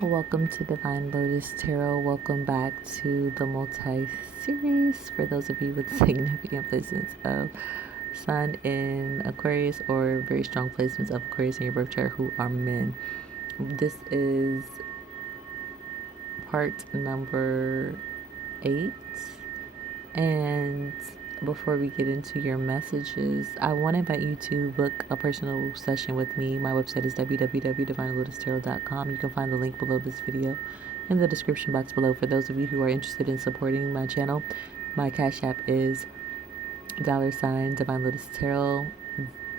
Welcome to Divine Lotus Tarot. Welcome back to the multi-series for those of you with significant placements of Sun in Aquarius or very strong placements of Aquarius in your birth chart who are men. This is part number 8. And before we get into your messages, I want to invite you to book a personal session with me. My website is www.divinelotustarot.com. You can find the link below this video in the description box below. For those of you who are interested in supporting my channel, my Cash App is $Divine Lotus Tarot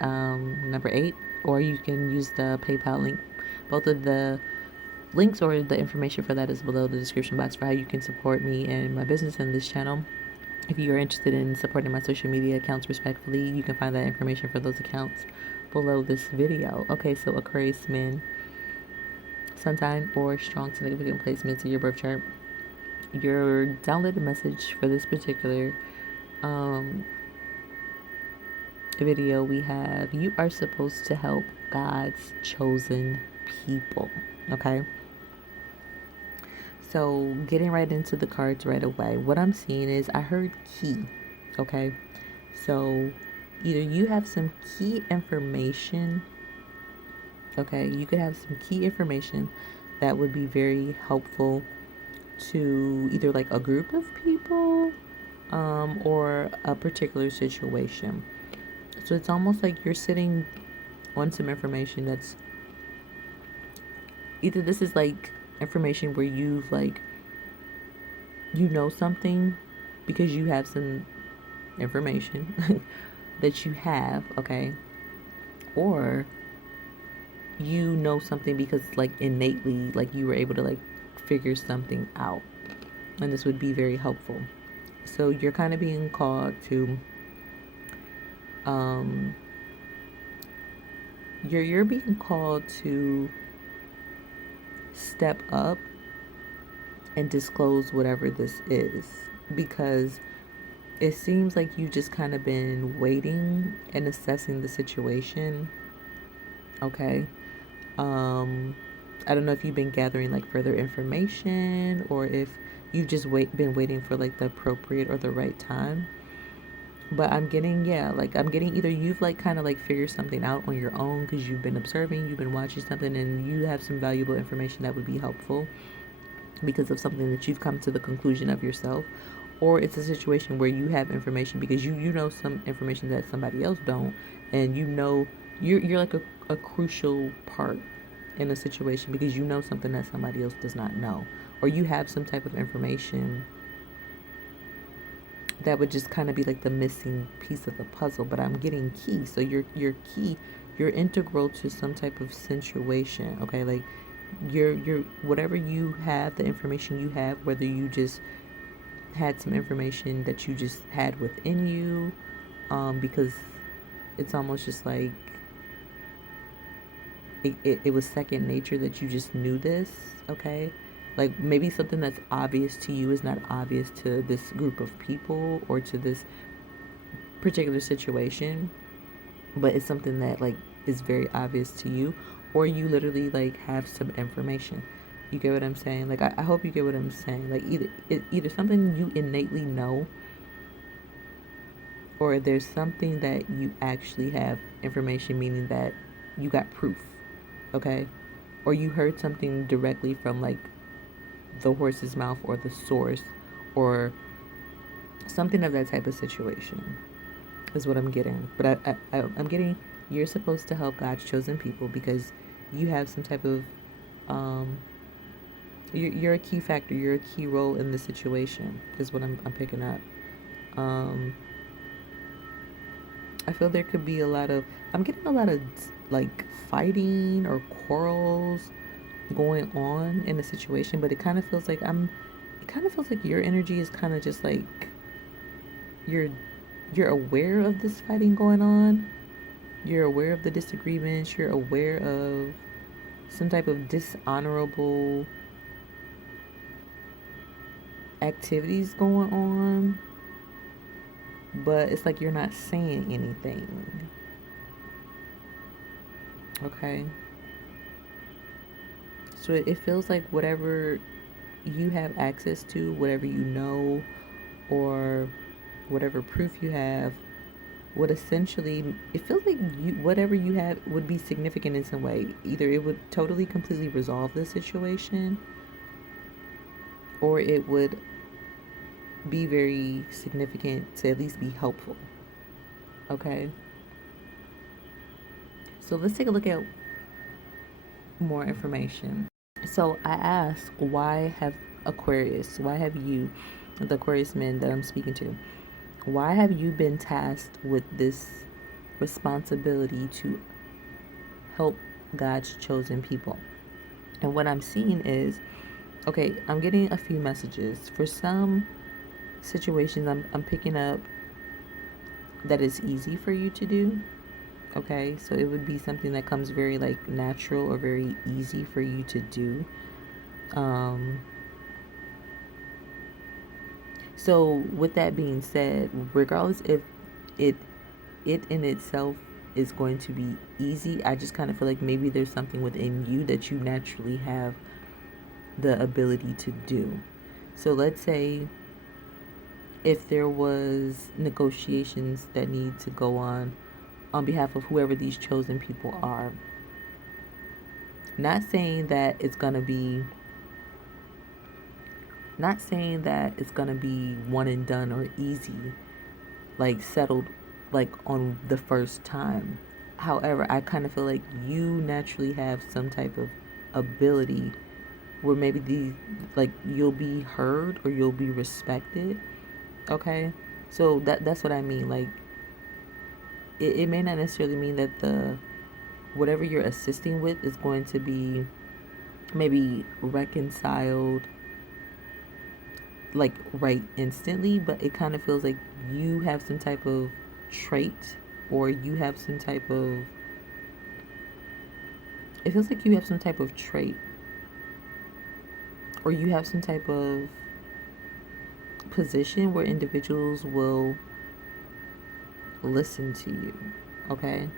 number 8, or you can use the PayPal link. Both of the links or the information for that is below the description box for how you can support me and my business and this channel. If you are interested in supporting my social media accounts respectfully, you can find that information for those accounts below this video. Okay, so Aquarius men, sun sign or strong significant placements in your birth chart. Your downloaded message for this particular video, we have: you are supposed to help God's chosen people. Okay, so getting right into the cards right away, what I'm seeing is I heard key. Okay, so either you have some key information, okay, you could have some key information that would be very helpful to either like a group of people or a particular situation. So it's almost like you're sitting on some information that's either this is like information where you've like, you know something because you have some information that you have, okay, or you know something because like innately, like you were able to like figure something out, and this would be very helpful. So you're kind of being called to you're being called to step up and disclose whatever this is, because it seems like you just kind of been waiting and assessing the situation. Okay, I don't know if you've been gathering like further information or if you've just been waiting for like the appropriate or the right time. But I'm getting, yeah, like I'm getting either you've like kind of like figured something out on your own because you've been observing, you've been watching something, and you have some valuable information that would be helpful because of something that you've come to the conclusion of yourself. Or it's a situation where you have information because you know some information that somebody else don't, and you know you're like a crucial part in a situation because you know something that somebody else does not know, or you have some type of information that would just kind of be like the missing piece of the puzzle. But I'm getting key, so you're key, you're integral to some type of situation. Okay, like you're whatever you have, the information you have, whether you just had some information that you just had within you, because it's almost just like it was second nature that you just knew this. Okay, like maybe something that's obvious to you is not obvious to this group of people or to this particular situation, but it's something that like is very obvious to you, or you literally like have some information. You get what I'm saying? Like I hope you get what I'm saying. Like either something you innately know, or there's something that you actually have information, meaning that you got proof. Okay, or you heard something directly from like the horse's mouth or the source, or something of that type of situation is what I'm getting. But I'm getting you're supposed to help God's chosen people because you have some type of you're a key factor, you're a key role in the situation is what I'm picking up. I feel there could be I'm getting a lot of like fighting or quarrels going on in the situation, but it kind of feels like your energy is kind of just like you're aware of this fighting going on. You're aware of the disagreements. You're aware of some type of dishonorable activities going on, but it's like you're not saying anything. Okay, So it feels like whatever you have access to, whatever you know, or whatever proof you have, would essentially, it feels like you, whatever you have would be significant in some way. Either it would totally completely resolve the situation, or it would be very significant to at least be helpful. Okay, so let's take a look at more information. So I asked, why have you, the Aquarius men that I'm speaking to, why have you been tasked with this responsibility to help God's chosen people? And what I'm seeing is, okay, I'm getting a few messages. For some situations, I'm picking up that it's easy for you to do. Okay, so it would be something that comes very like natural or very easy for you to do. Um, so with that being said, regardless if it it in itself is going to be easy, I just kind of feel like maybe there's something within you that you naturally have the ability to do. So let's say if there was negotiations that need to go on behalf of whoever these chosen people are. Not saying that it's gonna be not saying that it's gonna be one and done or easy, like settled like on the first time. However, I kind of feel like you naturally have some type of ability where maybe like you'll be heard or you'll be respected. Okay, so that's what I mean. Like it may not necessarily mean that the whatever you're assisting with is going to be maybe reconciled like right instantly, but it kind of feels like you have some type of trait, or you have some type of, it feels like you have some type of trait, or you have some type of position where individuals will listen to you. Okay,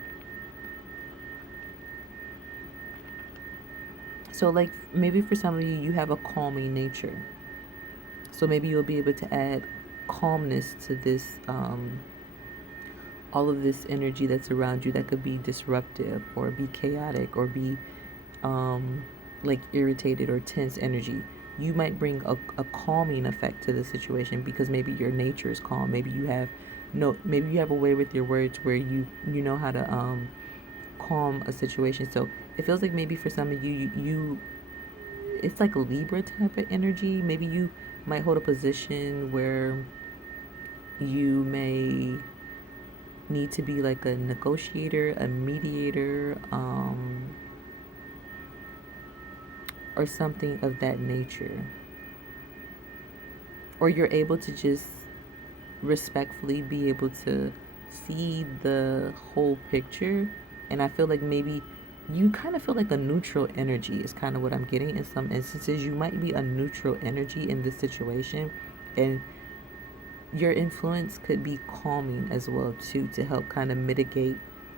so like maybe for some of you, you have a calming nature, so maybe you'll be able to add calmness to this all of this energy that's around you that could be disruptive or be chaotic or be like irritated or tense energy. You might bring a calming effect to the situation because maybe your nature is calm. Maybe you have maybe you have a way with your words where you know how to calm a situation. So it feels like maybe for some of you it's like a Libra type of energy. Maybe you might hold a position where you may need to be like a negotiator, a mediator, or something of that nature. Or you're able to just respectfully be able to see the whole picture. And I feel like maybe you kind of feel like a neutral energy is kind of what I'm getting. In some instances, you might be a neutral energy in this situation, and your influence could be calming as well too, to help kind of mitigate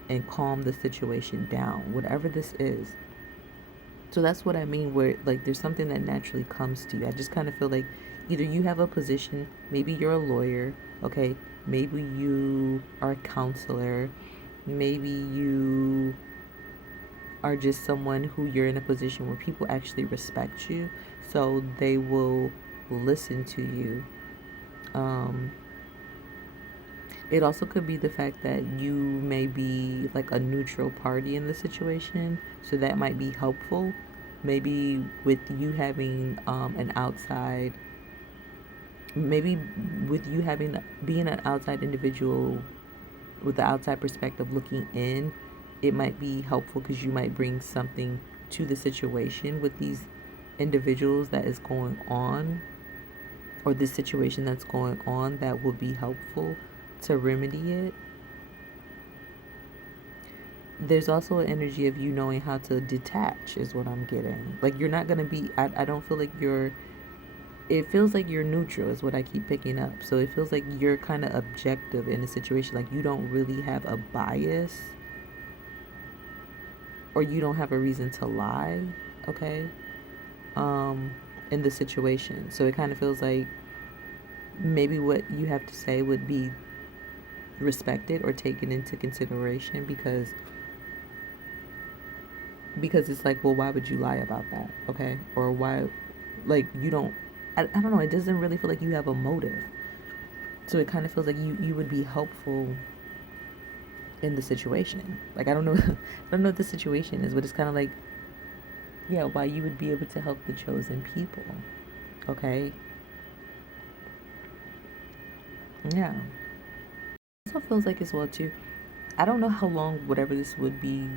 and calm the situation down, whatever this is. So that's what I mean, where like there's something that naturally comes to you. I just kind of feel like either you have a position, maybe you're a lawyer, okay, maybe you are a counselor, maybe you are just someone who you're in a position where people actually respect you, so they will listen to you. um It also could be the fact that you may be like a neutral party in the situation, so that might be helpful. Maybe with you having an outside, maybe with you having being an outside individual with the outside perspective looking in, it might be helpful because you might bring something to the situation with these individuals that is going on, or this situation that's going on, that will be helpful to remedy it. There's also an energy of you knowing how to detach is what I'm getting. Like you're not going to be, I don't feel like you're, it feels like you're neutral is what I keep picking up. So it feels like you're kind of objective in a situation. Like you don't really have a bias, or you don't have a reason to lie. Okay. in the situation. So it kind of feels like maybe what you have to say would be respected or taken into consideration because it's like, well, why would you lie about that? Okay. Or why, like, you don't, I don't know. It doesn't really feel like you have a motive. So it kind of feels like you would be helpful in the situation. Like, I don't know, I don't know what the situation is, but it's kind of like, yeah, why you would be able to help the chosen people. Okay. Yeah. It also feels like as well too. I don't know how long whatever this would be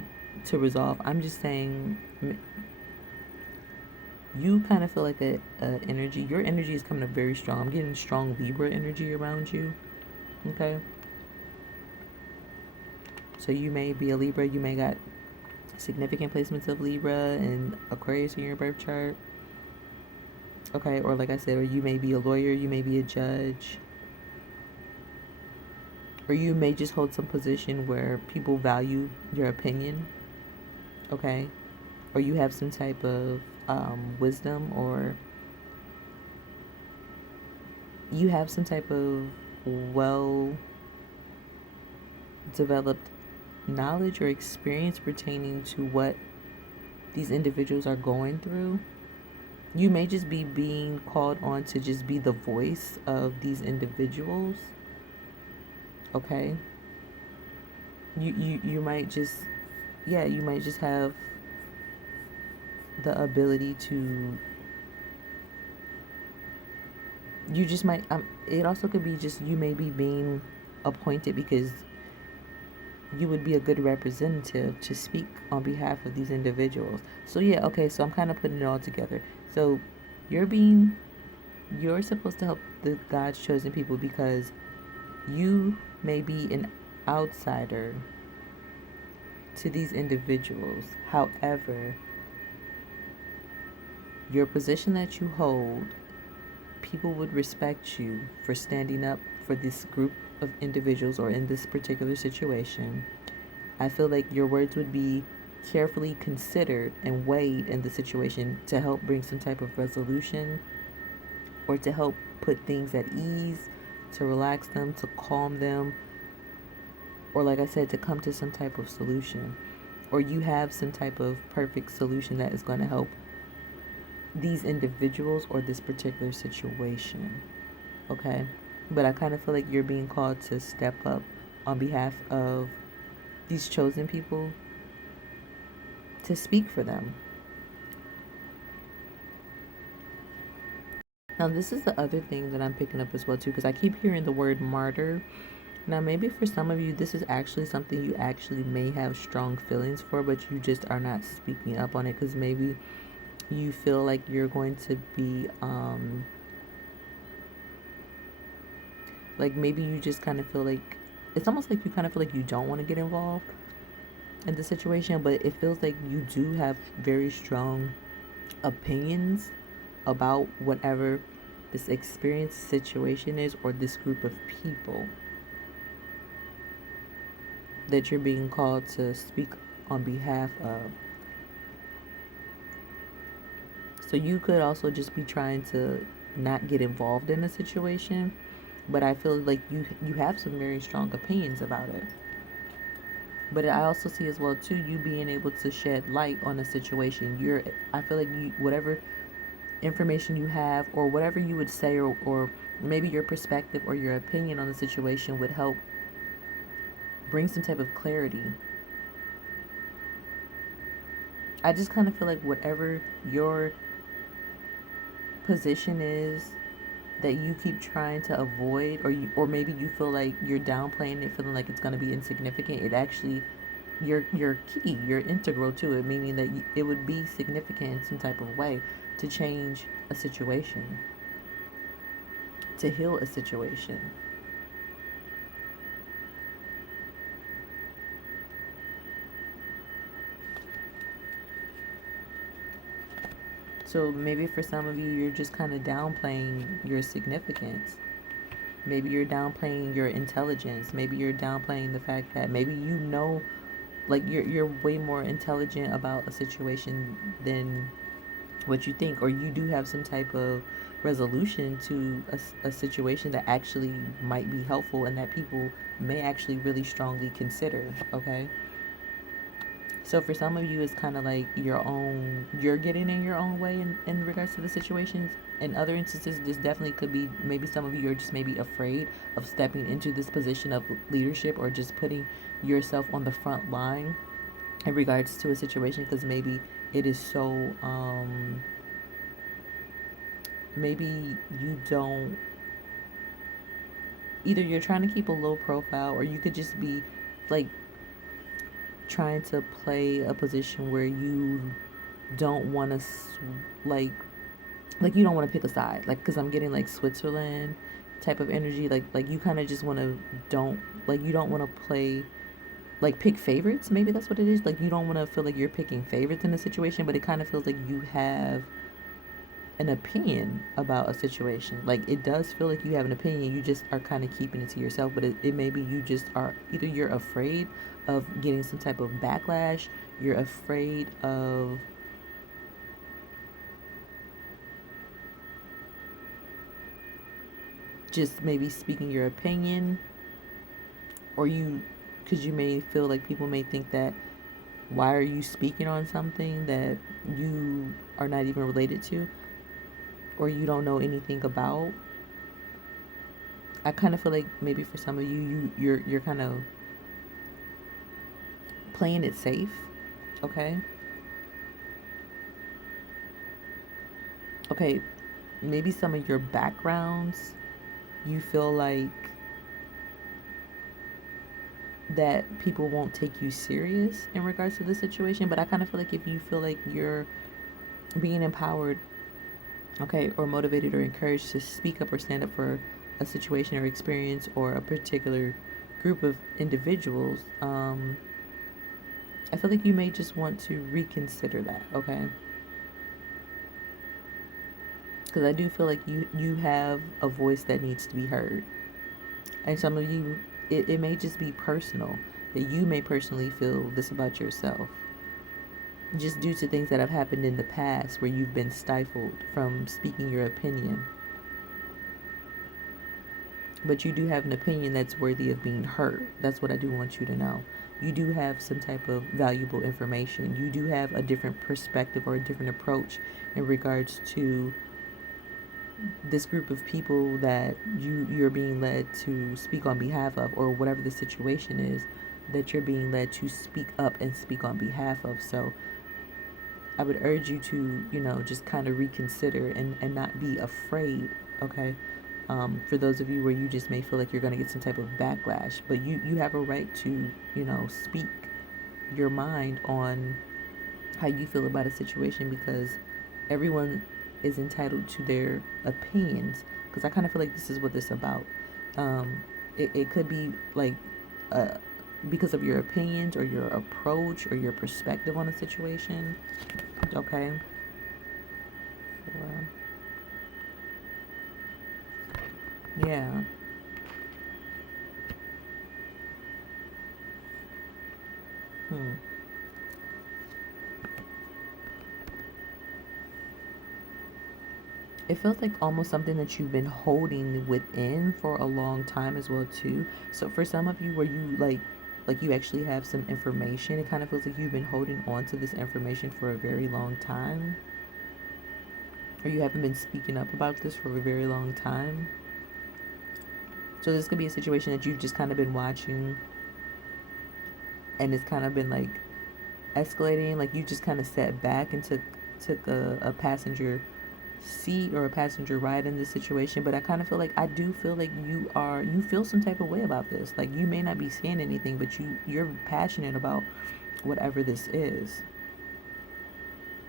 to resolve. I'm just saying you kind of feel like a energy. Your energy is coming up very strong. I'm getting strong Libra energy around you. Okay. So you may be a Libra. You may got significant placements of Libra and Aquarius in your birth chart. Okay. Or like I said, or you may be a lawyer. You may be a judge. Or you may just hold some position where people value your opinion. Okay. Or you have some type of wisdom, or you have some type of well developed knowledge or experience pertaining to what these individuals are going through. You may just be being called on to just be the voice of these individuals. Okay. You might just, yeah, you might just have the ability to, you just might, it also could be just you may be being appointed because you would be a good representative to speak on behalf of these individuals. So yeah, okay, so I'm kind of putting it all together. So you're being, you're supposed to help the God's chosen people because you may be an outsider to these individuals. However, your position that you hold, people would respect you for standing up for this group of individuals or in this particular situation. I feel like your words would be carefully considered and weighed in the situation to help bring some type of resolution or to help put things at ease, to relax them, to calm them, or like I said, to come to some type of solution. Or you have some type of perfect solution that is going to help these individuals or this particular situation. Okay? But I kind of feel like you're being called to step up on behalf of these chosen people to speak for them. Now, this is the other thing that I'm picking up as well, too, because I keep hearing the word martyr. Now, maybe for some of you, this is actually something you actually may have strong feelings for, but you just are not speaking up on it because maybe you feel like you're going to be, like maybe you just kind of feel like, it's almost like you kind of feel like you don't want to get involved in the situation, but it feels like you do have very strong opinions about whatever this experience situation is or this group of people that you're being called to speak on behalf of. So you could also just be trying to not get involved in a situation, but I feel like you have some very strong opinions about it. But I also see as well too you being able to shed light on a situation. I feel like you, whatever information you have or whatever you would say, or maybe your perspective or your opinion on the situation would help bring some type of clarity. I just kind of feel like whatever your position is that you keep trying to avoid, or maybe you feel like you're downplaying it, feeling like it's going to be insignificant, it actually, you're key, you're integral to it, meaning that it would be significant in some type of way to change a situation, to heal a situation. So maybe for some of you, you're just kind of downplaying your significance. Maybe you're downplaying your intelligence. Maybe you're downplaying the fact that maybe you know, like you're way more intelligent about a situation than what you think, or you do have some type of resolution to a situation that actually might be helpful and that people may actually really strongly consider. Okay. So for some of you, it's kind of like you're getting in your own way in regards to the situations. In other instances, this definitely could be maybe some of you are just maybe afraid of stepping into this position of leadership or just putting yourself on the front line in regards to a situation because maybe it is so, maybe you don't, either you're trying to keep a low profile or you could just be like trying to play a position where you don't want to like like you don't want to pick a side, like because I'm getting like Switzerland type of energy, like you kind of just want to don't like you don't want to play like pick favorites, maybe that's what it is. Like you don't want to feel like you're picking favorites in a situation, but it kind of feels like you have an opinion about a situation. Like it does feel like you have an opinion, you just are kind of keeping it to yourself, but it may be you just are either you're afraid of getting some type of backlash, you're afraid of just maybe speaking your opinion, or you, because you may feel like people may think that why are you speaking on something that you are not even related to or you don't know anything about. I kind of feel like maybe for some of you, you're kind of playing it safe. Okay. Okay. Maybe some of your backgrounds, you feel like that people won't take you serious in regards to the situation. But I kind of feel like if you feel like you're being empowered, okay, or motivated or encouraged to speak up or stand up for a situation or experience or a particular group of individuals, I feel like you may just want to reconsider that, okay? Because I do feel like you have a voice that needs to be heard. And some of you, it may just be personal, that you may personally feel this about yourself. Just due to things that have happened in the past where you've been stifled from speaking your opinion. But you do have an opinion that's worthy of being heard. That's what I do want you to know. You do have some type of valuable information. You do have a different perspective or a different approach in regards to this group of people that you're being led to speak on behalf of, or whatever the situation is that you're being led to speak up and speak on behalf of. So I would urge you to, just kind of reconsider and not be afraid, okay? For those of you where you just may feel like you're going to get some type of backlash, but you have a right to, speak your mind on how you feel about a situation, because everyone is entitled to their opinions. Because I kind of feel like this is what this is about. It could be like because of your opinions or your approach or your perspective on a situation. Okay. Yeah. Hmm. It feels like almost something that you've been holding within for a long time as well too. So for some of you where you like you actually have some information, it kind of feels like you've been holding on to this information for a very long time. Or you haven't been speaking up about this for a very long time. So this could be a situation that you've just kind of been watching and it's kind of been like escalating, like you just kind of sat back and took a passenger seat or a passenger ride in this situation. But I kind of feel like, I do feel like you feel some type of way about this. Like you may not be saying anything, but you're passionate about whatever this is.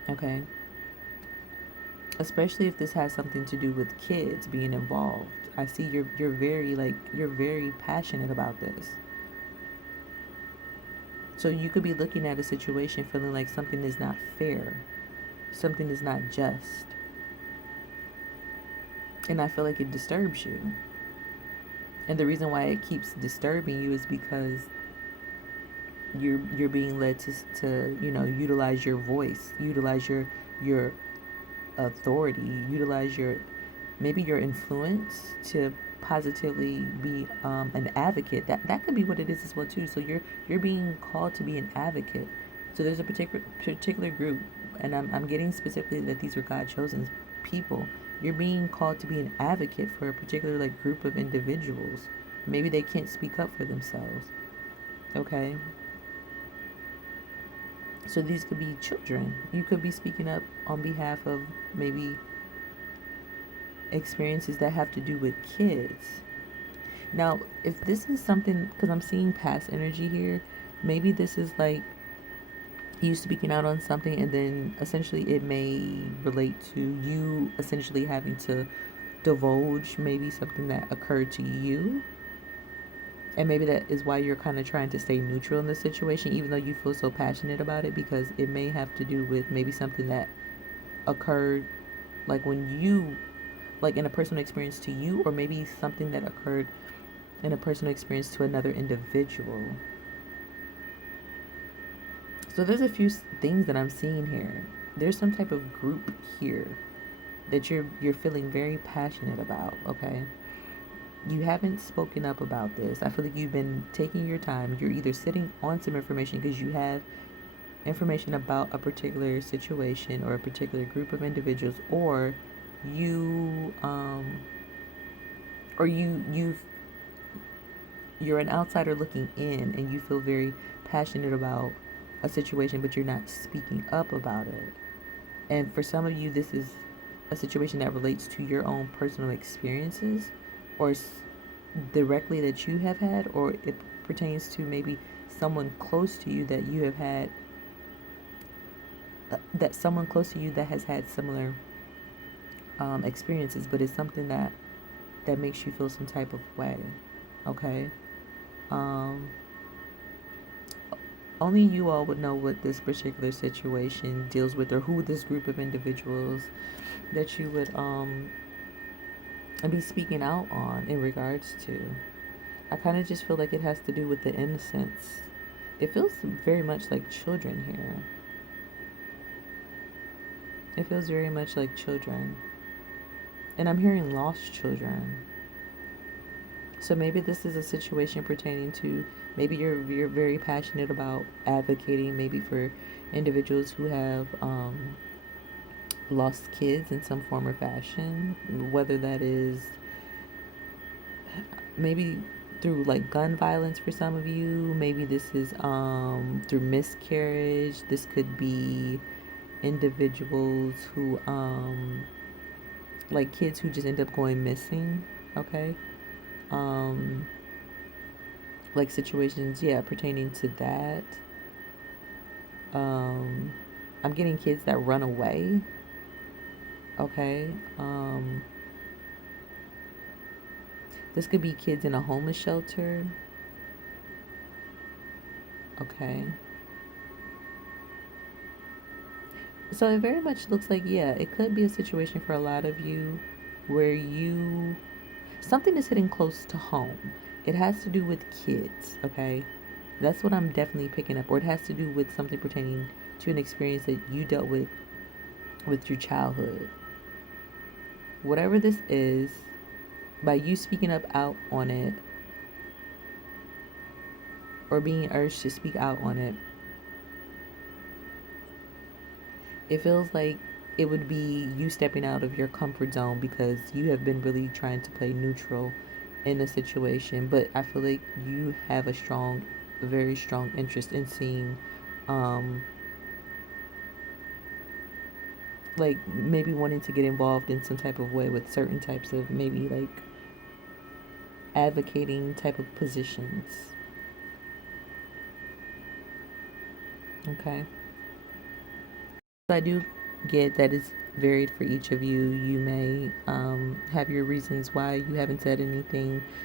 Okay. Especially if this has something to do with kids being involved. I see you're very passionate about this. So you could be looking at a situation feeling like something is not fair, something is not just. And I feel like it disturbs you. And the reason why it keeps disturbing you is because you're being led to utilize your voice, utilize your authority, utilize your maybe your influence to positively be an advocate. That could be what it is as well too. So you're being called to be an advocate. So there's a particular group, and I'm getting specifically that these are God chosen people. You're being called to be an advocate for a particular like group of individuals. Maybe they can't speak up for themselves. Okay. So these could be children. You could be speaking up on behalf of maybe experiences that have to do with kids. Now, if this is something, because I'm seeing past energy here, maybe this is like you speaking out on something, and then essentially it may relate to you essentially having to divulge maybe something that occurred to you. And maybe that is why you're kind of trying to stay neutral in this situation, even though you feel so passionate about it, because it may have to do with maybe something that occurred like when you, like in a personal experience to you, or maybe something that occurred in a personal experience to another individual. So there's a few things that I'm seeing here. There's some type of group here that you're feeling very passionate about, okay? You haven't spoken up about this. I feel like you've been taking your time. You're either sitting on some information because you have information about a particular situation or a particular group of individuals, or you or you're an outsider looking in and you feel very passionate about a situation, but you're not speaking up about it. And for some of you, this is a situation that relates to your own personal experiences, or directly that you have had, or it pertains to maybe someone close to you that you have had, that someone close to you that has had similar experiences, but it's something that makes you feel some type of way. Okay. Um, Only you all would know what this particular situation deals with, or who this group of individuals that you would be speaking out on in regards to. I kind of just feel like it has to do with the innocence. It feels very much like children here. It feels very much like children. And I'm hearing lost children. So maybe this is a situation pertaining to, maybe you're very passionate about advocating maybe for individuals who have lost kids in some form or fashion, whether that is maybe through like gun violence for some of you, maybe this is through miscarriage. This could be individuals who like kids who just end up going missing, okay? um like situations, yeah, pertaining to that. um I'm getting kids that run away, okay? This could be kids in a homeless shelter, okay? So it very much looks like, yeah, it could be a situation for a lot of you where you, something is hitting close to home. It has to do with kids, okay? That's what I'm definitely picking up. Or it has to do with something pertaining to an experience that you dealt with your childhood. Whatever this is, by you speaking up out on it, or being urged to speak out on it, it feels like it would be you stepping out of your comfort zone because you have been really trying to play neutral in a situation. But I feel like you have a very strong interest in seeing, um, like maybe wanting to get involved in some type of way with certain types of maybe like advocating type of positions. Okay. I do get that it's varied for each of you. You may have your reasons why you haven't said anything